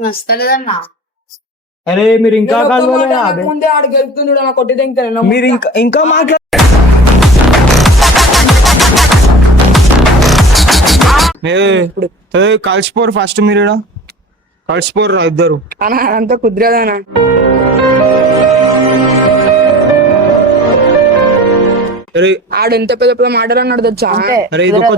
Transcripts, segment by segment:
వస్తలేదన్నా అరే మీరు ఇంకా ముందే ఆడు గెలుతుండు నా కొట్టి మీరు ఇంకా ఇంకా మాట్లా కలిసిపోరు ఫస్ట్ మీరు. కలిసిపోరు రా ఇద్దరు. అన్న అంత కుదిరేదానా? ఆడు ఎంత పెద్ద పెద్ద మాటలు అన్నాడు తెచ్చా అరే ఇది ఒక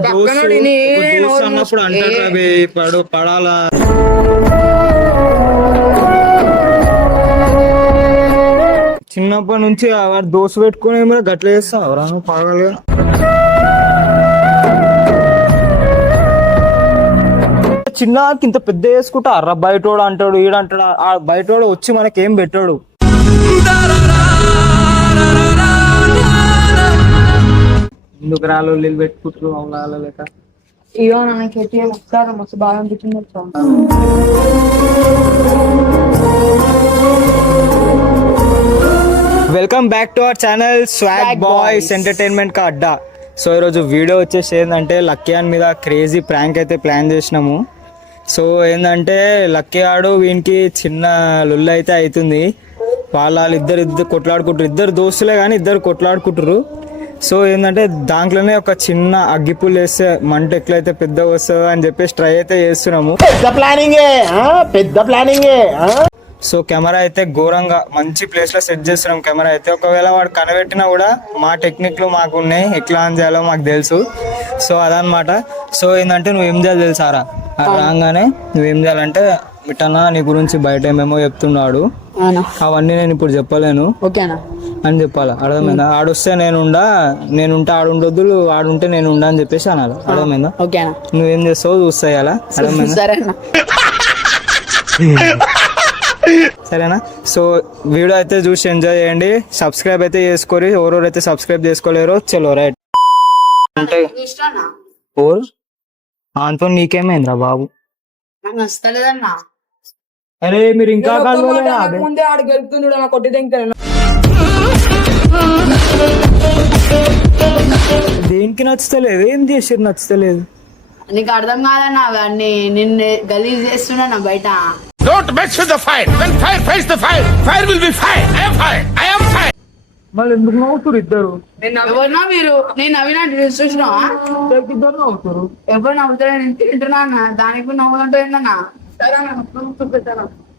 చిన్నప్పటి నుంచి వాడు దోశ పెట్టుకుని ఏమైనా గట్ల చేస్తావు? రా పాగలుగా చిన్నకి ఇంత పెద్ద వేసుకుంటా అర్ర బయటోడు అంటాడు ఈడంటాడు ఆ బయటోడు వచ్చి మనకేం పెట్టాడు? ఎందుకు రాళ్ళు నీళ్ళు పెట్టుకుంటారు అవునా లేక ఇగో నాకు ఎట్లా ఒకసారి మస్తు బాగా అనిపించింది welcome back to our channel swag boys. Entertainment కా అడ్డా సో ఈరోజు వీడియో వచ్చేసి ఏంటంటే లక్కీ అని మీద క్రేజీ ప్రాంక్ అయితే ప్లాన్ చేసినాము సో ఏంటంటే లక్కీ ఆడు వీనికి చిన్న లుల్ అయితే అవుతుంది వాళ్ళ వాళ్ళు ఇద్దరు ఇద్దరు కొట్లాడుకుంటారు ఇద్దరు దోస్తులే కానీ ఇద్దరు కొట్లాడుకుంటారు సో ఏంటంటే దాంట్లోనే ఒక చిన్న అగ్గిపుల్ వేస్తే మంట ఎట్లయితే పెద్దగా వస్తుందో అని చెప్పేసి ట్రై అయితే చేస్తున్నాము పెద్ద ప్లానింగే ఆ? పెద్ద ప్లానింగే ఆ? సో కెమెరా అయితే ఘోరంగా మంచి ప్లేస్లో సెట్ చేస్తున్నాం కెమెరా అయితే. ఒకవేళ వాడు కనబెట్టినా కూడా మా టెక్నిక్లు మాకు ఉన్నాయి. ఎట్లా ఆన్ చేయాలో మాకు తెలుసు. సో అదనమాట సో ఏంటంటే నువ్వు ఏం చేయాలి తెలుసారా రాగానే నువ్వేం చేయాలంటే మిట్టన్నా నీ గురించి బయట ఏమేమో చెప్తున్నాడు. అవునా. అవన్నీ నేను ఇప్పుడు చెప్పలేను. అని చెప్పాలి? అర్థమైందా? ఆడొస్తే నేనుండా నేనుంటే ఆడుండొద్దు ఆడుంటే నేను ఉండా అని చెప్పేసి అనాలి. అర్థమైందా? నువ్వేం చేస్తావు చూస్తాయి అలా అర్థమైందా? సరేనా? సో వీడియో అయితే చూసి ఎంజాయ్ చేయండి. సబ్స్క్రైబ్ అయితే చేసుకోరి. ఎవరెవరు అయితే సబ్స్క్రైబ్ చేసుకోలేరో చలో రైట్ అంటే ఓర్? అంతో నీకేమైందిరా బాబు? అరే మీరు ఇంకా ముందే ఆడు కొట్టి దేనికి నచ్చుతలేదు ఏం చేసారు నచ్చుతలేదు నీకు అర్థం కాదన్నా అవన్నీ. నిన్ను గలీజ్ చేస్తున్నా బయట. Don't mess with the fire. When fire fights the fire, fire will be fire. I am fire. I am fire. మళ్ళీ ఎందుకు నవ్వుతారు ఇద్దరు? ఎవరినో మీరు నేను చూసినావా? ఇద్దరికి ఇద్దరు నవ్వుతారు ఎవరు నవ్వుతారో? నేను తింటున్నా అన్న దానికి నవ్వుతుంటే ఏంటన్నా సరే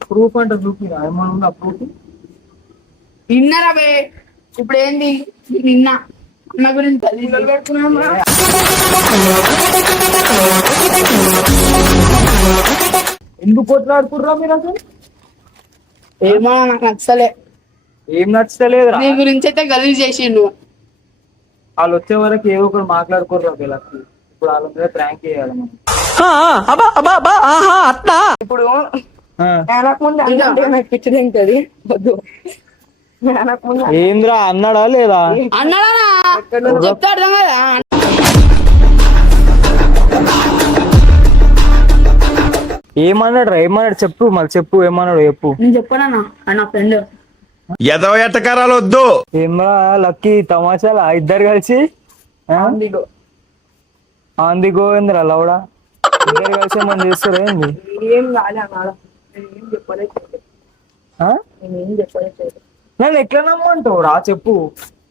ప్రూఫ్ అంటే చూపిరా ఏమన్నా ఉందా ప్రూఫ్ విన్నరా ఇప్పుడు ఏంది? నిన్న అన్న గురించి ఎందుకు కొట్లాడుకుర్రా మీరు అసలు? ఏమో? నాకు నచ్చలే. ఏం నచ్చుతలేదురా నీ గురించి అయితే గలీజ్ చేసిండు. వాళ్ళు వచ్చే వరకు ఏదో ఒకటి మాట్లాడుకోర్రా వీళ్ళకి. ఇప్పుడు వాళ్ళ మీద ప్రాంక్ చేయాలి మనం. ఇప్పుడు అంటే నాకు పిచ్చి వద్దు. ఏంద్రా అన్నాడా లేదా? అన్నాడా? చెప్తే అర్థం కదా? ఏమన్నాడు రా? ఏమన్నాడు? చెప్పు మళ్ళీ చెప్పు ఏమన్నాడు చెప్పు. నేను చెప్పానన్నా అన్న ఫ్రెండ్. ఎదవ ఎట్టకారాలు వద్దు. ఏమరా లక్కీ తమాషాలా? ఇద్దరు కలిసి? ఆంది గోవింద్ర లౌడా ఇద్దరు కలిసి ఏమన్నా చేస్తారు ఏంది? ఏం కాలే అన్నాడు నేను ఏం చెప్పలేదు ఆ? నేను ఏం చెప్పలేదు నన్ను ఎట్లా నమ్మంటావు రా చెప్పు.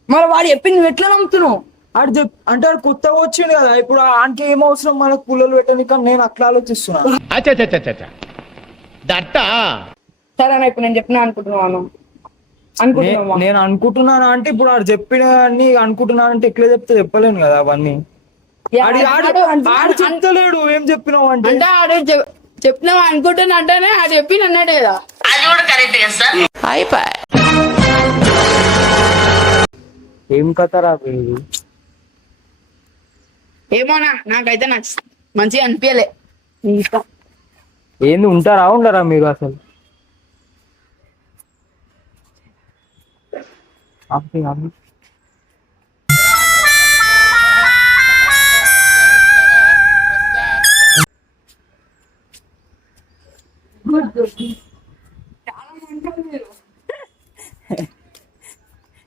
మరి వాడు చెప్పింది నువ్వు ఎట్లా నమ్ముతున్నావు? ఆడు చెప్ అంటే ఆడు కొత్తగా వచ్చిండు కదా ఇప్పుడు ఆనికి ఏం అవసరం? మనకు పుల్లలు పెట్టడానికి నేను అట్లా ఆలోచిస్తున్నా. దట్ట సరే అన్న ఇప్పుడు నేను చెప్పినా అనుకుంటున్నాను నే- అనుకుంటున్నావా? నేను అనుకుంటున్నాను అంటే ఇప్పుడు ఆడు చెప్పిన అన్ని అనుకుంటున్నాను అంటే ఎట్లా చెప్తే చెప్పలేను కదా అవన్నీ. యా, ఆడి- ఆడు ఆడు అంటున్నాడు, ఆడు చెప్తలేడు ఏం చెప్పినావు అంటే? అంటే ఆడు చెప్- చెప్పినావు అనుకుంటున్నా అంటేనే ఆడు చెప్పి అన్నాడు కదా. ఏం కథ రా ఇది? ఏమోనా? నాకైతే నచ్చ మంచిగా అనిపించలే ఏంది ఉంటారా ఉండరా మీరు అసలు?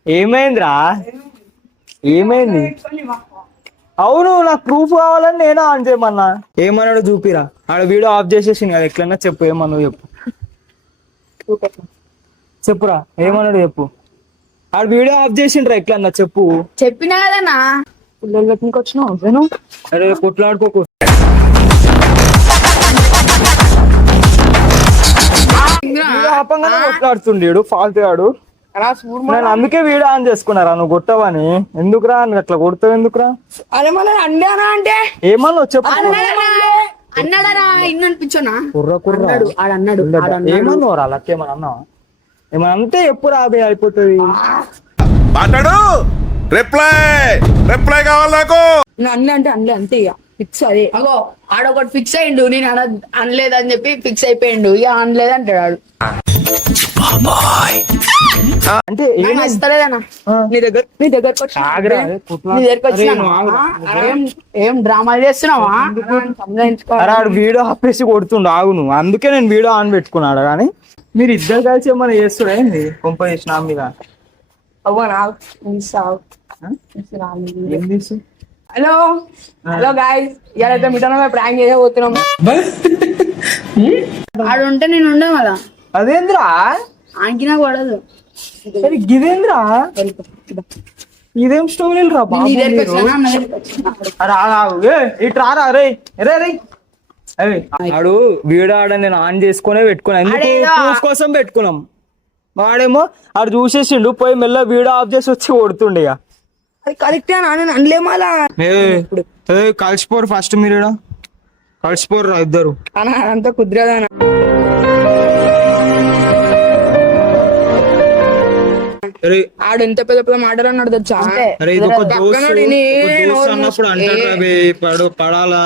ఏమైందిరా? ఏమైంది? అవును నాకు ప్రూఫ్ కావాలని నేను ఆన్ చేయమన్నా. ఏమన్నాడు చూపిరా. ఆడ వీడియో ఆఫ్ చేసేసింది కదా ఎట్లన్నా చెప్పు ఏమన్నావు చెప్పు. చెప్పురా ఏమన్నాడు చెప్పు. ఆడ వీడియో ఆఫ్ చేసిండ్రా ఎట్లన్నా చెప్పు. చెప్పినా కదన్నా? పిల్లలు పెట్టినకి వచ్చినావు? నేను అరే కొట్లాడుకోకు. కొట్లాడుతుండేడు ఫాల్తు గాడు నేను అందుకే వీడియో ఆన్ చేసుకున్నారా? నువ్వు కొట్టవని. ఎందుకురా? నువ్వు అట్లా కొడతావు ఎందుకురా? అండానా అంటే? ఏమన్నావు చెప్పు అన్నాడనా ఇన్ని అనిపించునా? కుర్ర కుర్ర. ఆడు అన్నాడు ఏమన్నావు రా? లక్కేమని అన్నావా? ఏమన్నా అంటే ఎప్పుడు రాబే అయిపోతుంది? మాట్లాడు! రిప్లై రిప్లై కావాలి నాకు! నేను అనలే అంటే అనలే అంతే ఇక ఫిక్స్ అదే. అగో ఆడొకటి ఫిక్స్ అయిండు. నేను అన అనలేదని చెప్పి ఫిక్స్ అయిపోయిండు. ఇక అనలేదు అంటాడు ఆడు అంటే ఏం- నీ దగ్గర నీ దగ్గరకు నీ దగ్గరికి వచ్చినా డ్రామా చేస్తున్నావా? ఆడు వీడియో ఆపేసి కొడుతుండు ఆగు నువ్వు. అందుకే నేను వీడియో ఆన్ పెట్టుకున్నాడు కానీ మీరు ఇద్దరు కలిసి ఏమైనా చేస్తున్నా ఏంది? కొంప చేసిన నా మీద. హలో? హలో గాయస్ ఇవాళైతే మిఠాయి ప్రాంక్ చేసే పోతున్నాం. ఆడు ఉంటే నేను ఉండే కదా. అదేంద్రా? ఆంకి నాకు పడదు గిదేంద్రా? ఇదేం స్టోరీలు రా బాబు నీ దగ్గరికి మీరు? వచ్చినా? నా దగ్గరికి వచ్చినా? అరే ఆగు, ఆగు. ఏ, ఇటు రారా రే రే రే. ఏయ్, ఆడు వీడియో ఆడ నేను ఆన్ చేసుకునే పెట్టుకున్నా. ఎందుకు? ఆడేదో- ప్రూఫ్ కోసం పెట్టుకున్నాం. వాడేమో ఆడు చూసేసిండు పోయి మెల్ల వీడియో ఆఫ్ చేసి వచ్చి కొడుతుండే. అది కరెక్టే అని నేను అనలే మళ్ళా ఏ ఏ, కలిసిపోరు ఫస్ట్ మీరు. కలిసిపోరు రా ఇద్దరు. అంతా కుదిరేదాన. ఆడు ఎంత పెద్ద పెద్ద మాటలు అన్నాడు అన్నప్పుడు పడాలా?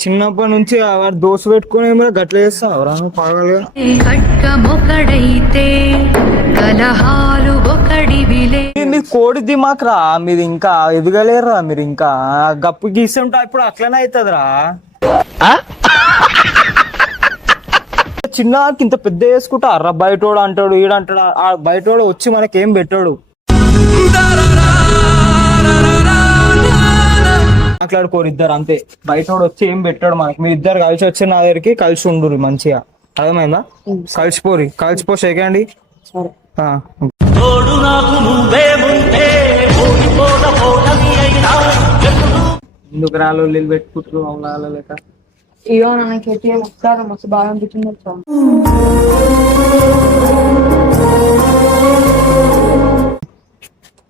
చిన్నప్పటి నుంచి ఆ వాడు దోశ పెట్టుకుని గట్ల చేస్తావు రా? నువ్వు పాగలుగా ఖడ్గమొకడైతే కలహాలు ఒకడివిలే మీది కోడి దిమాక్ రా. మీది ఇంకా ఎదగలేరురా మీరు ఇంకా. గప్పు గీస్తుంటే ఇప్పుడు అట్లనే అవుతుందిరా చిన్నదానికి ఇంత పెద్ద వేసుకుంటా రా బయటోడు అంటాడు ఈడంటాడు ఆ బయటోడు వచ్చి మనకేం పెట్టాడు? మాట్లాడుకోరు ఇద్దరు అంతే. బయటోడు వచ్చి ఏం పెట్టాడు మనకి? మీ ఇద్దరు కలిసి వచ్చి నా దగ్గరికి కలిసి ఉండుర్రి మంచిగా. అర్థమైందా? కలిసిపోరి. కలిసిపో షేకండి సరే. ఎందుకు రాలో పెట్టుకుంటారు అవునా లేక ఇగో నాకైతే ఒకసారి మస్తు బాగా అనిపించింది తెలుసా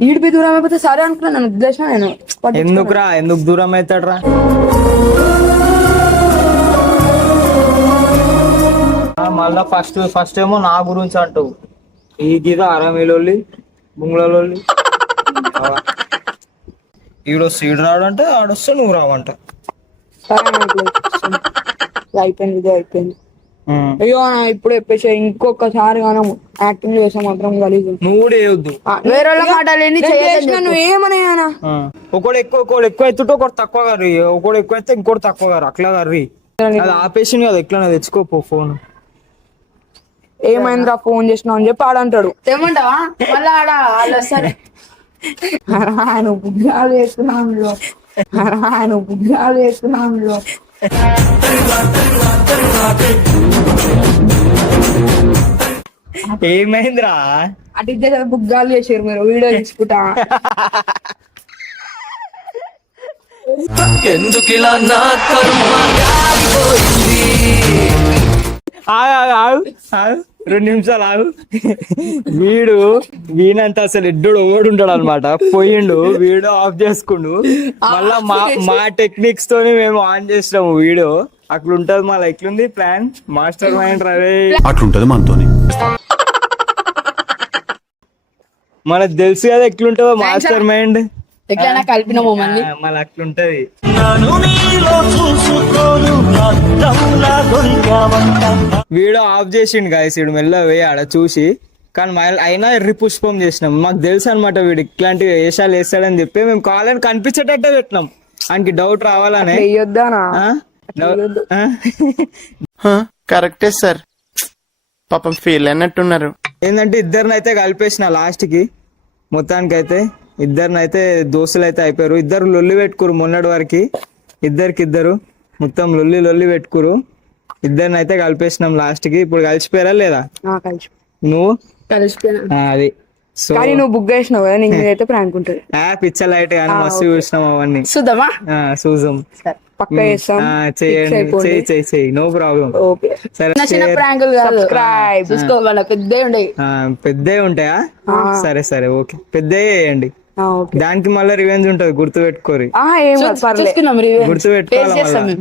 ఈడిపి దూరం అయిపోతే సరే అనుకున్నాను నేను ఉద్దేశం నేను ఎందుకురా ఎందుకు దూరం అవుతాడ్రా ఆ, మళ్ళా ఫస్ట్ ఫస్ట్ ఏమో నా గురించి అంటావు. ఈ గీత అరమిలోళ్ళి బుంగులలోళ్ళి ఈడొస్తే ఈడు రాడంటే ఆడొస్తే నువ్వు రావంట. సరే ఇది అయిపోయింది ఇది అయిపోయింది. అయ్యో నా ఇప్పుడు చెప్పేసి ఇంకొకసారి మనం యాక్టింగ్ చేసా మాత్రం గలీజు. నువ్వు కూడా వేయొద్దు వేరే వాళ్ళ చేయొద్దు. నువ్వు ఏమన్నాయనా ఆ. ఒకడు ఎక్కువ ఒకడు ఎక్కువ ఎత్తుంటే ఒకటి తక్కువ కర్రీ ఒకడు ఎక్కువ ఎత్తే ఇంకోటి తక్కువ గారు. అట్లా కర్రీ అది ఆపేసింది కదా ఎట్లా తెచ్చుకోపో ఫోన్. ఏమైందిరా ఫోన్ చేసినావు అని చెప్పి ఆడంటాడు మళ్ళా ఆడ వాళ్ళు వస్తారు నువ్వు బుగ్గాలు వేస్తున్నాను నువ్వు బుగ్గాలు వేస్తున్నాను ఏమైందిరా? అటు ఇచ్చే బుగ్గాలు చేసారు మీరు వీడియో తీసుకుంటా. ఆగు, ఆగు, ఆగు, ఆగు. రెండు నిమిషాలు ఆగు. వీడు వీనంత అసలు ఎడ్డుడు ఓడి ఉంటాడు అనమాట పోయిండు వీడియో ఆఫ్ చేసుకుండు. మళ్ళా మా మా టెక్నిక్స్ తోని మేము ఆన్ చేసినాము వీడియో అక్కడ ఉంటది మళ్ళీ ఎట్లుంది ప్లాన్ మాస్టర్ మైండ్ రవే అట్లుంటది మనతోని. మనకు తెలుసు కదా ఎట్లుంటుందో మాస్టర్ మైండ్ ఎట్లైనా కలిపినాము మళ్ళీ మళ్ళీ అట్లుంటది. వీడియో ఆఫ్ చేసిండు గాయస్ వీడు మెల్ల పోయి ఆడ చూసి. కానీ మళ్ళీ అయినా ఎర్రి పుష్పం చేసినాం. మాకు తెలుసు అనమాట వీడు ఇట్లాంటి వేషాలు వేస్తాడని చెప్పి మేము కావాలని కనిపించేటట్టే పెట్టినాం. ఆయనకి డౌట్ రావాలనే? కరెక్టే సార్ పాపం ఫీల్ అన్నట్టున్నారు ఏంటంటే ఇద్దరిని అయితే కలిపేసిన లాస్ట్కి. మొత్తానికి అయితే ఇద్దరిని అయితే దోస్తులు అయితే అయిపోయారు. ఇద్దరు లొల్లి పెట్టుకురు మొన్నటి వరకు. ఇద్దరికి ఇద్దరు మొత్తం లొల్లి లొల్లి పెట్టుకురు ఇద్దరిని అయితే కలిపేసినాం లాస్ట్కి. ఇప్పుడు కలిసిపోయారా లేదా? ఆ, కలిసి నువ్వు? కలిసిపోయినా. ఆ, అది. సో కానీ నువ్వు బుక్ చేసినావు కదా నీకు మీద అయితే ప్రాంక్ ఉంటుంది. యాప్ ఇచ్చ లైట్ కానీ మస్తు చూసినాం అవన్నీ. చూద్దామా? ఆ, పక్కా చేస్తాం. ఆ, చేయండి. చెయ్యి నో ప్రాబ్లం ఓకే. సరే చిన్న. ప్రాంకులు కాదు. చూసుకోవాలి ఆ, ఉంటాయా? సరే సరే. ఓకే. ఆ, ఓకే దానికి మళ్ళీ రివెంజ్ ఉంటది గుర్తు పెట్టుకోరి గుర్తు పెట్టుకోవాలి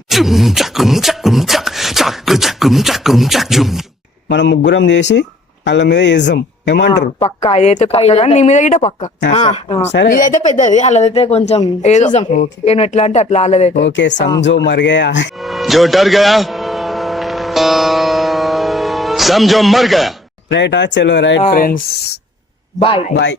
మనం ముగ్గురం చేసి వాళ్ళ మీద వేసాం ఏమంటారు? పక్క అదైతే పక్క. నీ మీద గిట్ట పక్క. ఇదైతే పెద్దది అలాదైతే కొంచెం ఏదో నేను ఎట్లా అంటే అట్లా అలాదైతే ఓకే సంజో మరిగయా జో డర్ గయా? సంజో మర్ గయా రైట్ ఆ చలో రైట్ ఫ్రెండ్స్. బాయ్. బాయ్.